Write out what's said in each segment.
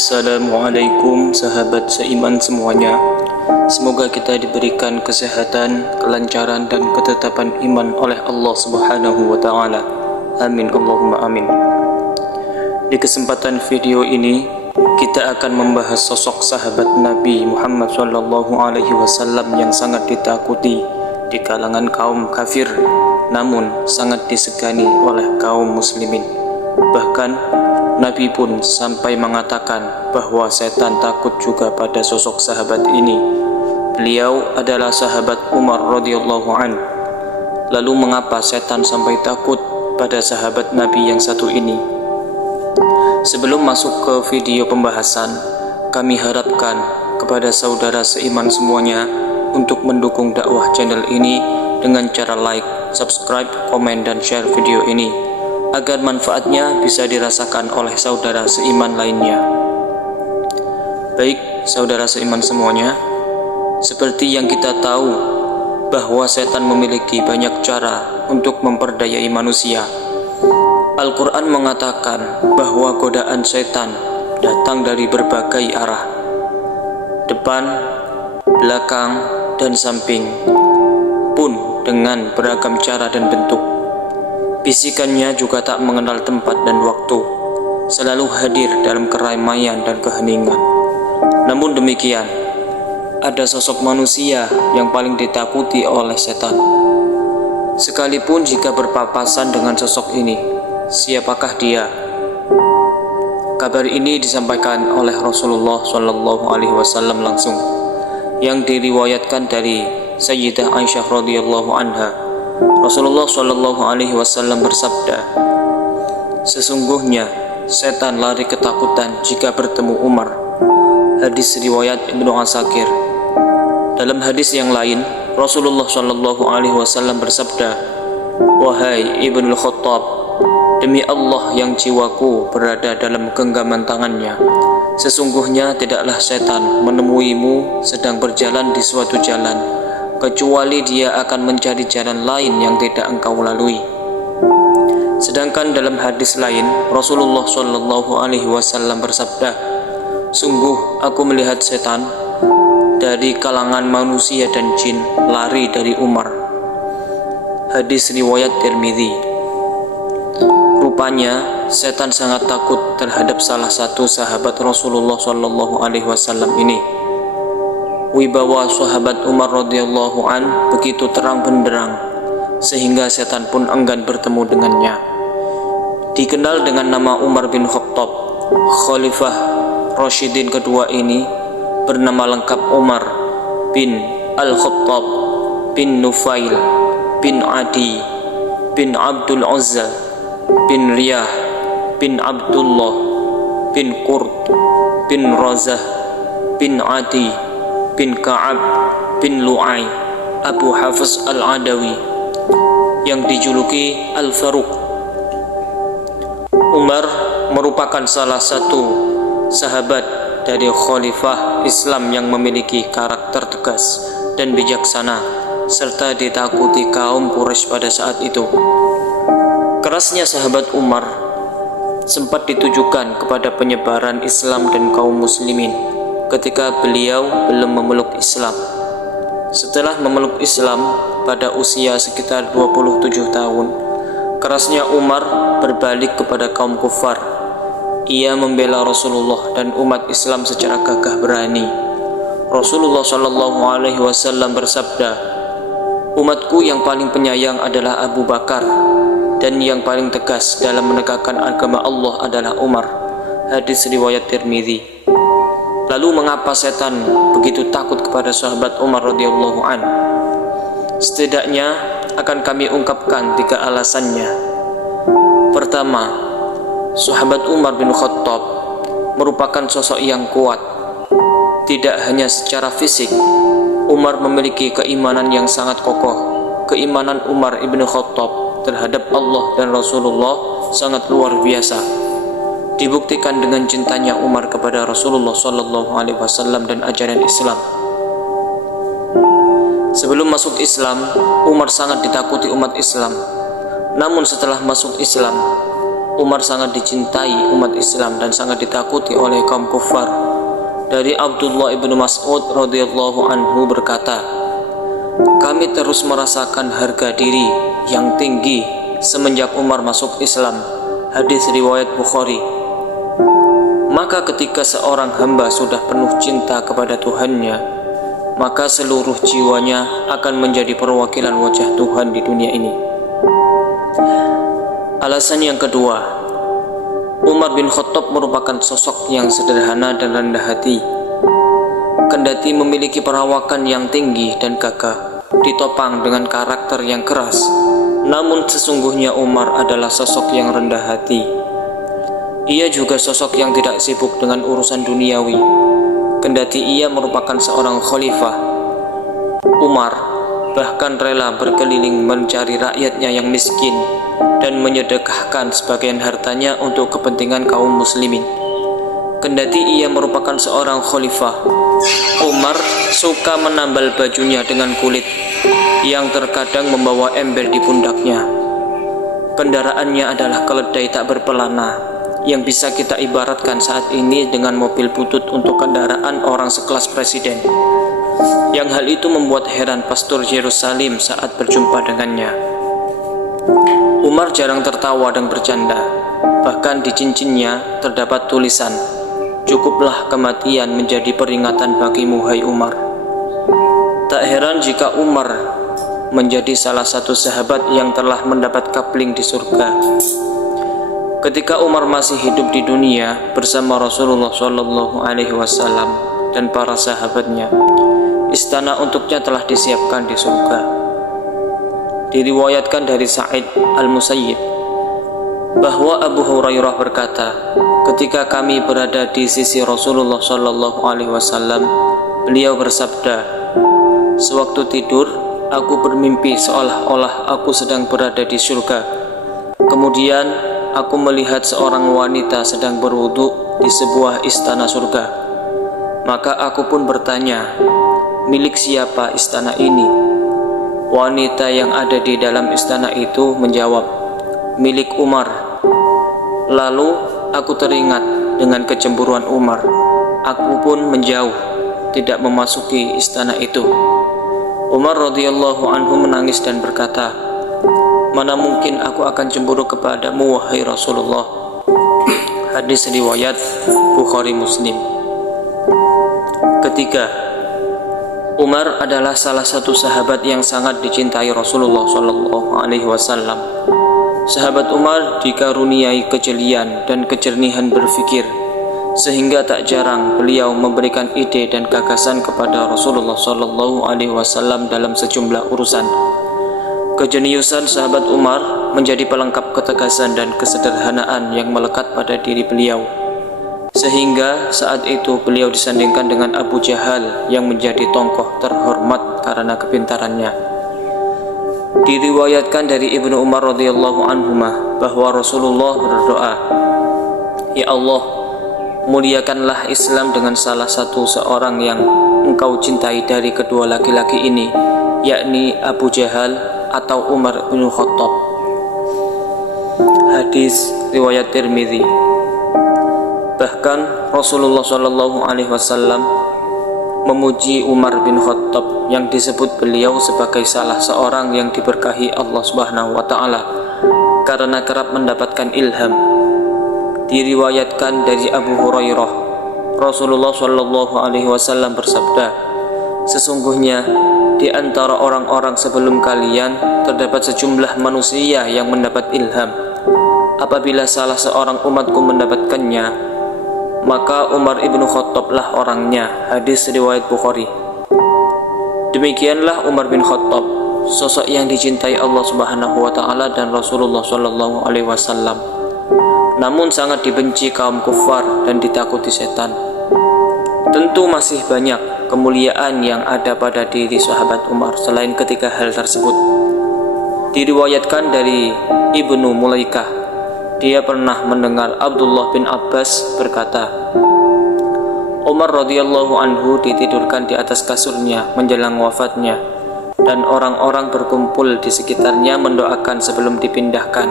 Assalamualaikum sahabat seiman semuanya. Semoga kita diberikan kesehatan, kelancaran dan ketetapan iman oleh Allah Subhanahu wa taala. Amin Allahumma amin. Di kesempatan video ini kita akan membahas sosok sahabat Nabi Muhammad SAW yang sangat ditakuti di kalangan kaum kafir, namun sangat disegani oleh kaum muslimin. Bahkan Nabi pun sampai mengatakan bahwa setan takut juga pada sosok sahabat ini. Beliau adalah sahabat Umar radhiyallahu an. Lalu mengapa setan sampai takut pada sahabat Nabi yang satu ini? Sebelum masuk ke video pembahasan, kami harapkan kepada saudara seiman semuanya untuk mendukung dakwah channel ini dengan cara like, subscribe, komen, dan share video ini agar manfaatnya bisa dirasakan oleh saudara seiman lainnya. Baik, saudara seiman semuanya, seperti yang kita tahu bahwa setan memiliki banyak cara untuk memperdayai manusia. Al-Quran mengatakan bahwa godaan setan datang dari berbagai arah, depan, belakang, dan samping, pun dengan beragam cara dan bentuk. Bisikannya juga tak mengenal tempat dan waktu, selalu hadir dalam keramaian dan keheningan. Namun demikian, ada sosok manusia yang paling ditakuti oleh setan. Sekalipun jika berpapasan dengan sosok ini, siapakah dia? Kabar ini disampaikan oleh Rasulullah SAW langsung, yang diriwayatkan dari Sayyidah Aisyah radhiyallahu anha. Rasulullah SAW bersabda, sesungguhnya setan lari ketakutan jika bertemu Umar. Hadis riwayat Ibnu Asakir. Dalam hadis yang lain, Rasulullah SAW bersabda, wahai Ibnu Khattab, demi Allah yang jiwaku berada dalam genggaman tangannya, sesungguhnya tidaklah setan menemuimu sedang berjalan di suatu jalan, kecuali dia akan mencari jalan lain yang tidak engkau lalui. Sedangkan dalam hadis lain, Rasulullah SAW bersabda, sungguh aku melihat setan dari kalangan manusia dan jin lari dari Umar. Hadis riwayat Tirmidzi. Rupanya setan sangat takut terhadap salah satu sahabat Rasulullah SAW ini. Wibawa sahabat Umar radhiyallahu an begitu terang benderang sehingga setan pun enggan bertemu dengannya. Dikenal dengan nama Umar bin Khattab, Khalifah Rasyidin kedua ini bernama lengkap Umar bin Al-Khattab bin Nufail bin Adi bin Abdul Uzza bin Riyah bin Abdullah bin Qurt bin Razah bin Adi bin Ka'ab bin Lu'ay Abu Hafiz Al-Adawi, yang dijuluki Al-Faruq. Umar merupakan salah satu sahabat dari khalifah Islam yang memiliki karakter tegas dan bijaksana serta ditakuti kaum Quraisy pada saat itu. Kerasnya sahabat Umar sempat ditujukan kepada penyebaran Islam dan kaum muslimin ketika beliau belum memeluk Islam. Setelah memeluk Islam pada usia sekitar 27 tahun, kerasnya Umar berbalik kepada kaum kufar. Ia membela Rasulullah dan umat Islam secara gagah berani. Rasulullah SAW bersabda, umatku yang paling penyayang adalah Abu Bakar, dan yang paling tegas dalam menegakkan agama Allah adalah Umar. Hadis riwayat Tirmidzi. Lalu mengapa setan begitu takut kepada sahabat Umar radhiyallahu an? Setidaknya akan kami ungkapkan 3 alasannya. Pertama, sahabat Umar bin Khattab merupakan sosok yang kuat. Tidak hanya secara fisik, Umar memiliki keimanan yang sangat kokoh. Keimanan Umar ibn Khattab terhadap Allah dan Rasulullah sangat luar biasa. Dibuktikan dengan cintanya Umar kepada Rasulullah SAW dan ajaran Islam. Sebelum masuk Islam, Umar sangat ditakuti umat Islam. Namun setelah masuk Islam, Umar sangat dicintai umat Islam dan sangat ditakuti oleh kaum kufar. Dari Abdullah ibnu Mas'ud radhiyallahu anhu berkata, kami terus merasakan harga diri yang tinggi semenjak Umar masuk Islam. Hadis riwayat Bukhari. Maka ketika seorang hamba sudah penuh cinta kepada Tuhannya, maka seluruh jiwanya akan menjadi perwakilan wajah Tuhan di dunia ini. Alasan yang kedua, Umar bin Khattab merupakan sosok yang sederhana dan rendah hati. Kendati memiliki perawakan yang tinggi dan gagah, ditopang dengan karakter yang keras, namun sesungguhnya Umar adalah sosok yang rendah hati. Ia juga sosok yang tidak sibuk dengan urusan duniawi. Kendati ia merupakan seorang khalifah, Umar bahkan rela berkeliling mencari rakyatnya yang miskin dan menyedekahkan sebagian hartanya untuk kepentingan kaum muslimin. Kendati ia merupakan seorang khalifah, Umar suka menambal bajunya dengan kulit yang terkadang membawa ember di pundaknya. Kendaraannya adalah keledai tak berpelana, yang bisa kita ibaratkan saat ini dengan mobil butut untuk kendaraan orang sekelas presiden. Yang hal itu membuat heran pastor Yerusalem saat berjumpa dengannya. Umar jarang tertawa dan bercanda, bahkan di cincinnya terdapat tulisan, "Cukuplah kematian menjadi peringatan bagimu, hai Umar." Tak heran jika Umar menjadi salah satu sahabat yang telah mendapat kapling di surga. Ketika Umar masih hidup di dunia bersama Rasulullah SAW dan para sahabatnya, istana untuknya telah disiapkan di surga. Diriwayatkan dari Sa'id Al-Musayyib bahwa Abu Hurairah berkata, ketika kami berada di sisi Rasulullah SAW, beliau bersabda, "Sewaktu tidur, aku bermimpi seolah-olah aku sedang berada di surga. Kemudian aku melihat seorang wanita sedang berwudu di sebuah istana surga. Maka aku pun bertanya, milik siapa istana ini?" Wanita yang ada di dalam istana itu menjawab, "Milik Umar." Lalu aku teringat dengan kecemburuan Umar. Aku pun menjauh, tidak memasuki istana itu. Umar radhiyallahu anhu menangis dan berkata, "Mana mungkin aku akan cemburu kepadamu, wahai Rasulullah." Hadis riwayat Bukhari Muslim. Ketiga, Umar adalah salah satu sahabat yang sangat dicintai Rasulullah SAW. Sahabat Umar dikaruniai kejelian dan kejernihan berfikir, sehingga tak jarang beliau memberikan ide dan gagasan kepada Rasulullah SAW dalam sejumlah urusan. Kejeniusan sahabat Umar menjadi pelengkap ketegasan dan kesederhanaan yang melekat pada diri beliau, sehingga saat itu beliau disandingkan dengan Abu Jahal yang menjadi tokoh terhormat karena kepintarannya. Diriwayatkan dari Ibnu Umar radhiyallahu anhumah bahwa Rasulullah berdoa, "Ya Allah, muliakanlah Islam dengan salah satu seorang yang engkau cintai dari kedua laki-laki ini, yakni Abu Jahal atau Umar bin Khattab." Hadis riwayat Tirmidzi. Bahkan Rasulullah SAW memuji Umar bin Khattab yang disebut beliau sebagai salah seorang yang diberkahi Allah Subhanahu wa Ta'ala karena kerap mendapatkan ilham. Diriwayatkan dari Abu Hurairah, Rasulullah SAW bersabda, "Sesungguhnya di antara orang-orang sebelum kalian terdapat sejumlah manusia yang mendapat ilham. Apabila salah seorang umatku mendapatkannya, maka Umar ibnu Khattab lah orangnya." Hadis riwayat Bukhari. Demikianlah Umar bin Khattab, sosok yang dicintai Allah Subhanahu wa Ta'ala dan Rasulullah SAW, namun sangat dibenci kaum kufar dan ditakuti setan. Tentu masih banyak kemuliaan yang ada pada diri sahabat Umar selain ketiga hal tersebut. Diriwayatkan dari Ibnu Mulaikah, dia pernah mendengar Abdullah bin Abbas berkata, Umar radhiyallahu anhu ditidurkan di atas kasurnya menjelang wafatnya, dan orang-orang berkumpul di sekitarnya mendoakan sebelum dipindahkan.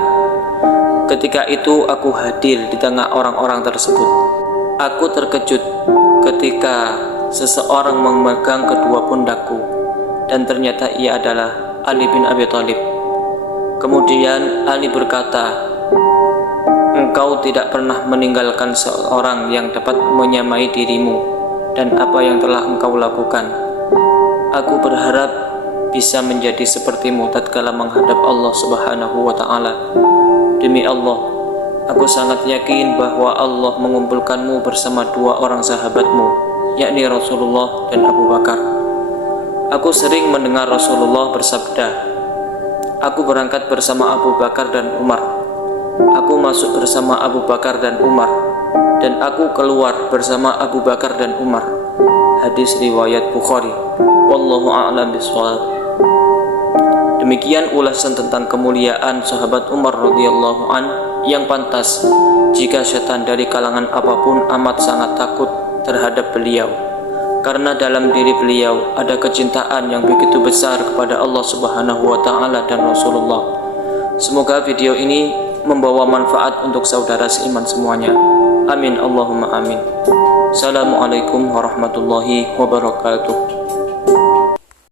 Ketika itu aku hadir di tengah orang-orang tersebut. Aku terkejut ketika seseorang memegang kedua pundakku, dan ternyata ia adalah Ali bin Abi Thalib. Kemudian Ali berkata, "Engkau tidak pernah meninggalkan seorang yang dapat menyamai dirimu dan apa yang telah engkau lakukan. Aku berharap bisa menjadi sepertimu tatkala menghadap Allah Subhanahu wa Ta'ala. Demi Allah, aku sangat yakin bahwa Allah mengumpulkanmu bersama dua orang sahabatmu, yakni Rasulullah dan Abu Bakar. Aku sering mendengar Rasulullah bersabda, aku berangkat bersama Abu Bakar dan Umar. Aku masuk bersama Abu Bakar dan Umar, dan aku keluar bersama Abu Bakar dan Umar." Hadis riwayat Bukhari. Wallahu a'lam bishawab. Demikian ulasan tentang kemuliaan sahabat Umar radhiyallahu an yang pantas jika setan dari kalangan apapun amat sangat takut terhadap beliau, karena dalam diri beliau ada kecintaan yang begitu besar kepada Allah Subhanahu wa Ta'ala dan Rasulullah. Semoga video ini membawa manfaat untuk saudara seiman semuanya. Amin Allahumma amin. Assalamualaikum warahmatullahi wabarakatuh.